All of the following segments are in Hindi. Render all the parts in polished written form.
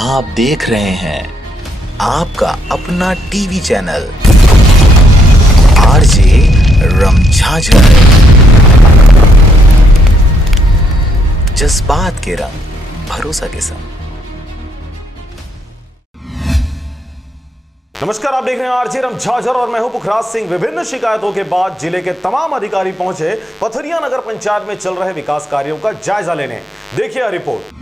आप देख रहे हैं आपका अपना टीवी चैनल आरजे रमझाझर। जज्बात के रंग भरोसा के संग। नमस्कार, आप देख रहे हैं आरजे रमझाझर और मैं हूं पुखराज सिंह। विभिन्न शिकायतों के बाद जिले के तमाम अधिकारी पहुंचे पथरिया नगर पंचायत में चल रहे विकास कार्यों का जायजा लेने। देखिए रिपोर्ट।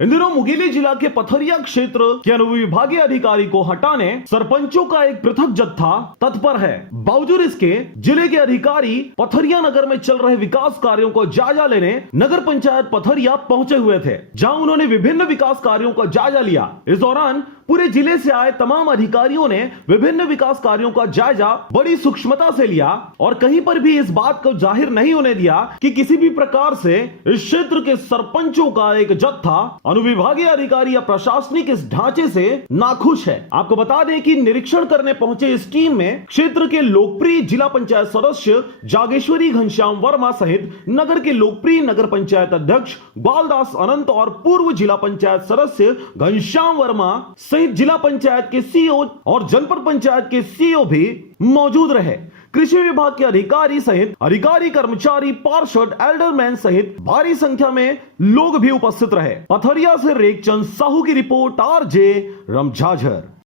इन दिनों मुंगेली जिला के पथरिया क्षेत्र के अनुविभागीय अधिकारी को हटाने सरपंचों का एक पृथक जत्था तत्पर है। बावजूद इसके जिले के अधिकारी पथरिया नगर में चल रहे विकास कार्यों को जायजा लेने नगर पंचायत पथरिया पहुंचे हुए थे, जहां उन्होंने विभिन्न विकास कार्यों का जायजा लिया। इस दौरान पूरे जिले से आए तमाम अधिकारियों ने विभिन्न विकास कार्यों का जायजा बड़ी सूक्ष्मता से लिया और कहीं पर भी इस बात को जाहिर नहीं होने दिया कि किसी भी प्रकार से इस क्षेत्र के सरपंचों का एक जत्था अनुविभागीय अधिकारी या प्रशासनिक इस ढांचे से नाखुश है। आपको बता दें कि निरीक्षण करने पहुंचे इस टीम में क्षेत्र के लोकप्रिय जिला पंचायत सदस्य जागेश्वरी घनश्याम वर्मा सहित नगर के लोकप्रिय नगर पंचायत अध्यक्ष बालदास अनंत और पूर्व जिला पंचायत सदस्य घनश्याम वर्मा सहित जिला पंचायत के सीईओ और जनपद पंचायत के सीईओ भी मौजूद रहे। कृषि विभाग के अधिकारी सहित अधिकारी, कर्मचारी, पार्षद, एल्डरमैन सहित भारी संख्या में लोग भी उपस्थित रहे। पथरिया से रेखचंद साहू की रिपोर्ट, आरजे रमझाझर।